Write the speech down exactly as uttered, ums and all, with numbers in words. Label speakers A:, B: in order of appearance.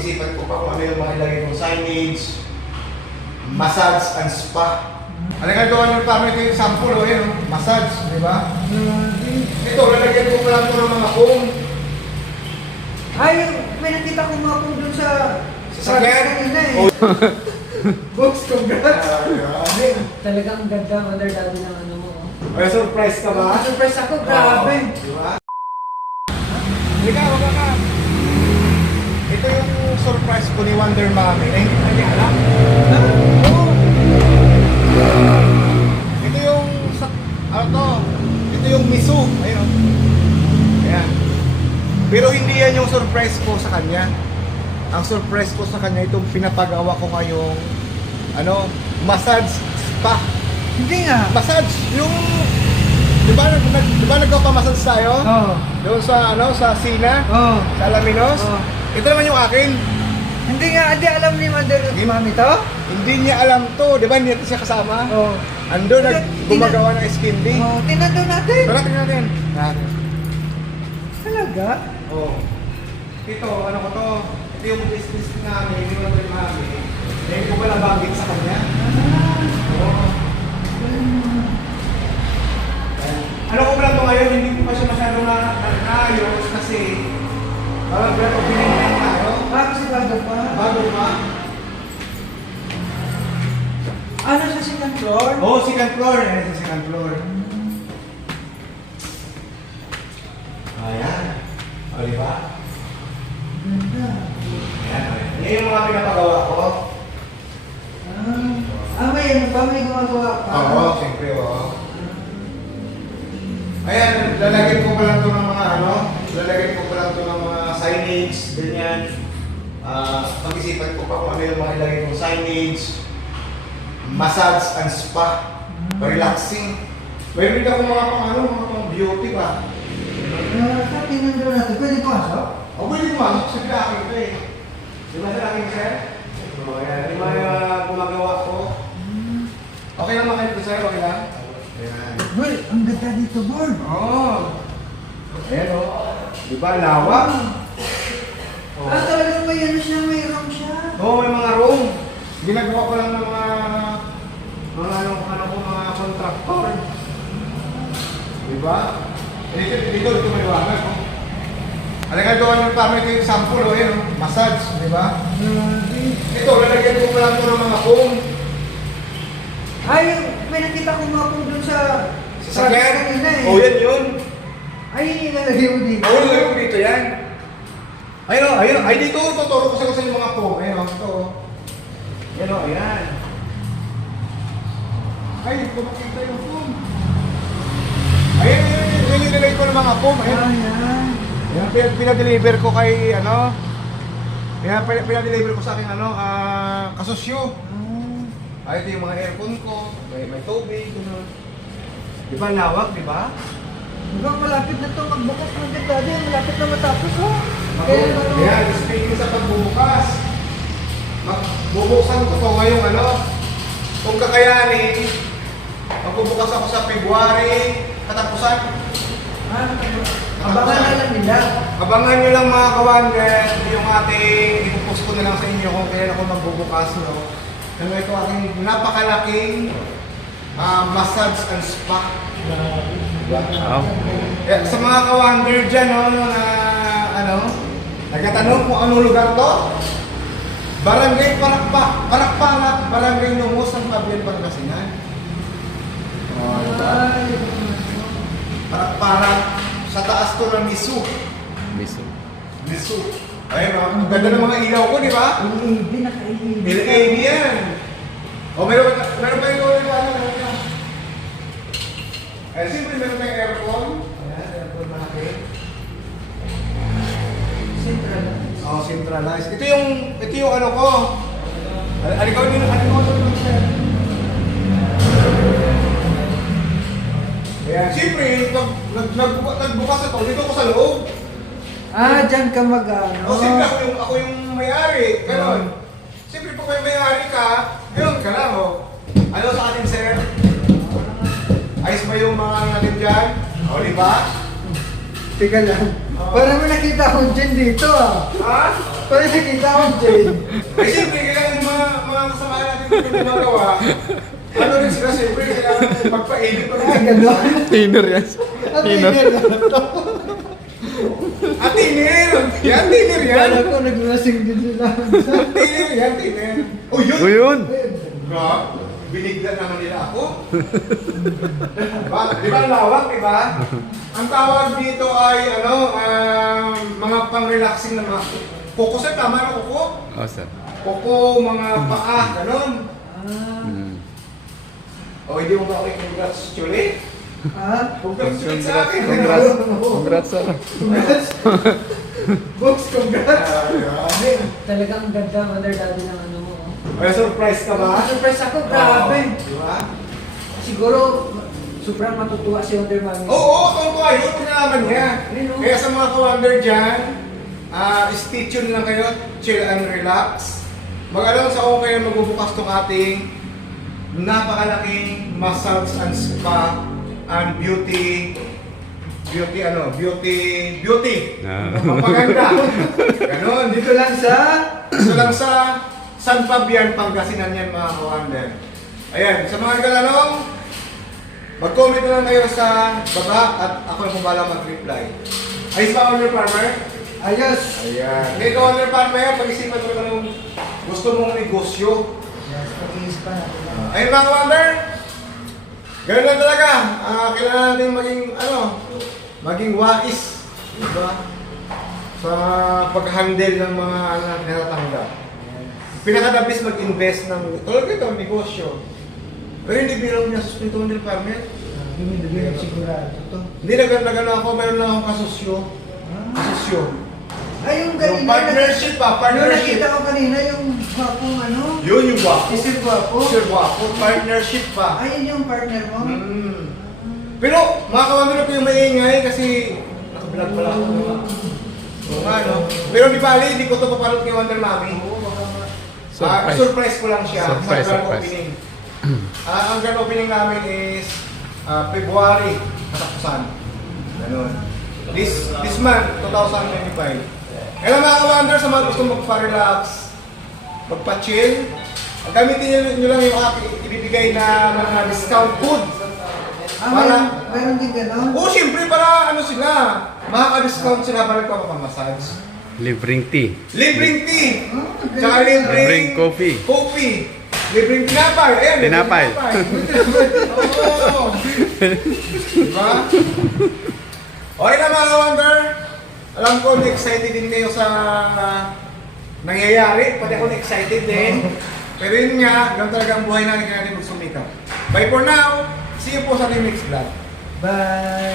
A: pag-isipan ko pa kung ano yung mailagay kong signage, massage and spa. Ano nga doon yung parang ito yung sample, o yun, massage, di ba? Ito, lalagyan ko pa lang ito ng mga foam.
B: Ay, may nakita ko mga po doon sa...
A: Sa sakyan?
B: kanina eh.
A: Oh.
B: Box, congrats!
C: Talagang ganda, mother daddy ng ano mo. oh.
A: Ay, surprise ka ba?
B: Surprise ako, grabe!
A: Di ba? Hindi ka, wag ka. Ito yung surprise ko ni Wonder Mommy. Eh, hindi ko niya alam.
B: Oo.
A: Ito yung, sa, ano to? Ito yung miso. Ayun. oh. Ayan. Pero hindi yan yung surprise ko sa kanya. Ang surprise ko sa kanya, itong pinapagawa ko ngayong, ano, massage spa.
B: Hindi nga.
A: Massage, yung, di ba, nag, nag, di ba nagpapamassage tayo?
B: Oo.
A: Doon sa, ano, sa Sina?
B: Oo.
A: Sa Alaminos?
B: Oo.
A: Ito naman yung akin.
B: Hindi nga, hindi alam ni Mother at Mami to?
A: Hindi niya alam to, di ba? Hindi natin siya kasama.
B: Oo.
A: Ando, nag
B: Tina-
A: gumagawa ng skin day.
B: Oo, tinando natin.
A: Tara, tingnan natin. Natin.
B: Talaga?
A: Oo. Ito, ano ko to? Ito yung business namin, yung Wonder Mommy. Ngayon ko ba nabanggit sa kanya? Oo. Ano ko ba lang ito ngayon, hindi ko pa siya masyado na naayos kasi parang pero pinigyan tayo.
B: Ah, kasi bago pa.
A: Bago pa.
B: Ano sa second floor?
A: Oo, oh, second floor. Ayan sa second floor. Ayan. O, di ba?
B: Ganda.
A: Ayan. Yan yung mga pinapagawa ko.
B: Ah, ah, may ano ba? May gumagawa pa?
A: Oo, siyempre, oo. Ayan, lalagyan ko pa lang ito ng mga ano, lalagyan ko pa lang ito ng mga signage, ganyan. Ah, pag-isipan ko pa kung ano yung mailagay kong signage, massage and spa, relaxing. Meron din ako mga pang ano, mga pang beauty ba?
B: Ah, sa tinando natin. Pwede pasok?
A: O pwede mo masok sa akin ito eh. Di ba sa akin, sir? O, ayan, yung mga uh, gumagawa ko. Okay lang mga ito, sir? Okay lang? Ayan.
B: Boy, ang ganda dito, Board.
A: Oo. Ayan o. Di ba, lawak? Oo.
B: Ah, talagang may ano siya, may room siya.
A: Oo, may mga room. Ginagawa ko lang ng mga mga ano, ano ko, mga contractor. Di ba? Dito, dito, dito may liwanag. Oh. Alam nga doon yung parang ito yung sample, o yun, oh. Massage, di ba? Ito, lalagyan ko pa lang ito ng mga foam.
B: Ay, may nakita ko mga po doon sa...
A: Sa sakyan?
B: kanina eh.
A: Oo, yan yun.
B: Ay, ilalagay mo dito.
A: Oo, lalagyan ko dito yan. Ayun, oh, ayun, ay dito, tuturo ko sa sa yung mga foam. Ayun, oh, ito. oh. Yan o, ayan. Ay, kumakita yung foam. Ayan, ayan, ayan, ayan yung nilagay ko ng mga foam. Ayan.
B: Ayan.
A: Yan, pin- pinadeliver ko kay, ano, yan, pin- pinadeliver ko sa aking, ano, ah, kasosyo. Ay, ito yung mga aircon ko, may, may tubig, gano'n. Di ba, lawak, di ba?
B: Hanggang malapit na ito magbukas ng ganda din. Malapit na matapos, oh.
A: Ako,
B: Kaya ano?
A: yan, speaking sa pagbubukas, magbubuksan ko to ngayong, ano, kung kakayanin, magbubukas ako sa February, katapusan.
B: Ah, abangan na lang nila.
A: Abangan nyo lang mga kawander, yung ating ipupost ko na lang sa inyo kung kailan ako magbubukas, no? Ano ito aking napakalaking uh, massage and spa.
D: Wow.
A: Eh, sa mga kawander dyan, no, no, na ano, nagtatanong kung anong lugar to? Barangay Parakpa, Parakpangat, Barangay Lumos ng Cabian, Pangasinan. Oh, diba?
B: Ay,
A: Parakparak, sa taas to ng Misu.
D: Miso.
A: Misu. Ayun, no? Ang ganda ng mga ilaw ko, di ba?
B: Hindi na kainin.
A: L A D yan. O, meron, meron pa yung ulit ano, meron ka. Eh, siyempre meron tayong aircon. Ayan, aircon malaki.
B: Central.
A: Oh, centralized. Ito yung, ito yung ano ko. Al- Alikaw din, alikaw din, sir. Ayan, siyempre, pag nag, nagbuka- nagbukas ito, dito ko sa loob.
B: Ah, dyan ka mag ano.
A: O, siyempre ako yung, ako yung may-ari, gano'n. Siyempre, pag may may-ari ka, gano'n ka lang, oh. Ano sa atin, sir? Ayos ba yung mga ano natin dyan? O, di ba?
B: Teka lang.
A: Oh.
B: Parang may nakita ko dyan dito, ah.
A: Ha?
B: Pwede nakita ko, Jane.
A: Eh, siyempre, kailangan yung mga, mga kasama natin dito gumagawa. Ano rin sila, siyempre, kailangan magpa-edit pa
B: Ah,
A: rin.
B: gano'n.
D: Thinner yan.
B: At
D: Thinner.
A: Ah, tiner! Yan, tiner yan!
B: Kala ko naglasing din sila.
A: Tiner yan, tiner. Oh, yun!
D: O yun.
A: Bro, binigyan naman nila ako. Diba? Di ba ang lawak, di ba? Ang tawag dito ay, ano, um, mga pang-relaxing na mga kuko, sir, tama na kuko?
D: Oh, sir.
A: Kuko, mga paa, ganun.
B: Ah,
D: Mm.
A: O, hindi mo ba ako congrats, Chuli?
B: ah,
A: Congrats, Chuli sa akin.
D: Congrats. Congrats, sir.
B: congrats. Box, congrats.
A: Ah, grabe.
C: Talagang ganda, Mother Daddy ng ano mo. oh.
A: Ay, surprise ka ba?
B: Surprise ako, grabe.
A: Oo, di ba?
C: Siguro, sobrang matutuwa si Wonder Mommy.
A: Oo, oo, tungkol yun, kung nalaman niya.
C: Ayun, oh.
A: Kaya sa mga ka-wonder dyan, ah, stay tuned lang kayo, chill and relax. Mag-alam sa ako kayo magbubukas itong ating napakalaking massage and spa and beauty beauty ano, beauty beauty.
D: Ah.
A: Mapaganda. Ganon, dito
B: Dito lang sa...
A: Ito lang sa San Fabian, Pangasinan yan mga ka-wonder. Ayan, sa mga kalanong, mag-comment na lang kayo sa baba at ako yung pumala mag-reply. Ayos ba, Wonder Farmer?
B: Ayos.
A: Ayan. Ngayon ka, Wonder Farmer, pag-isipan mo naman yung gusto mong negosyo.
B: Yes, pag-iis pa natin.
A: Ayun mga Wonder, ganun lang talaga. Ah, kailangan natin maging, ano, maging wais. Diba? Sa pag-handle ng mga ano, natin natatanggap. Pinaka-dabis mag-invest ng, tulad ito, negosyo. Pero hindi bilang niya suspenso Wonder Farmer.
B: Hindi mo bigyan sigurado ito.
A: Hindi nagano ako, meron lang akong kasosyo.
B: Ah.
A: Kasosyo.
B: Ay, yung
A: Yung
B: kanina.
A: partnership pa,
B: Yung
A: partnership.
B: nakita ko kanina, yung gwapong ano.
A: Yun yung wapo.
B: Si Sir Gwapo.
A: Sir Wapo, partnership pa.
B: Ay, yun yung partner mo.
A: Mm. Pero mga kawamilo ko yung maingay kasi nakablog pala ako. Oo nga, no? Pero di bali, hindi ko ito papalot kay Wonder Mommy.
B: Oo, baka ma...
A: Ah,
D: Surprise.
A: surprise ko lang siya.
D: Surprise,
A: sa grand
D: surprise.
A: opening. Ah, ang grand opening namin is ah, February, katapusan. Ganun. This this month, twenty twenty-five. Kaya mga ka-wonder, sa mga gusto magpa-relax, magpa-chill, gamitin nyo, nyo lang yung aking ibibigay na mga discount code.
B: Ah,
A: Para-
B: meron, meron din gano'n?
A: Oo, siyempre para ano sila, makaka-discount sila para magpapamassage.
D: Libreng tea.
A: Libreng tea!
B: Ah, okay.
A: Tsaka libreng
D: Libreng coffee.
A: Coffee. Libreng tinapay. Ayan, libreng
D: Tinapay.
A: Oo. Diba? Okay na mga wonder. Alam ko, excited din kayo sa nangyayari. Pati ako excited din. Pero yun nga, ganun talaga ang buhay natin kaya natin magsumikap. Bye for now. See you po sa ating next vlog.
B: Bye!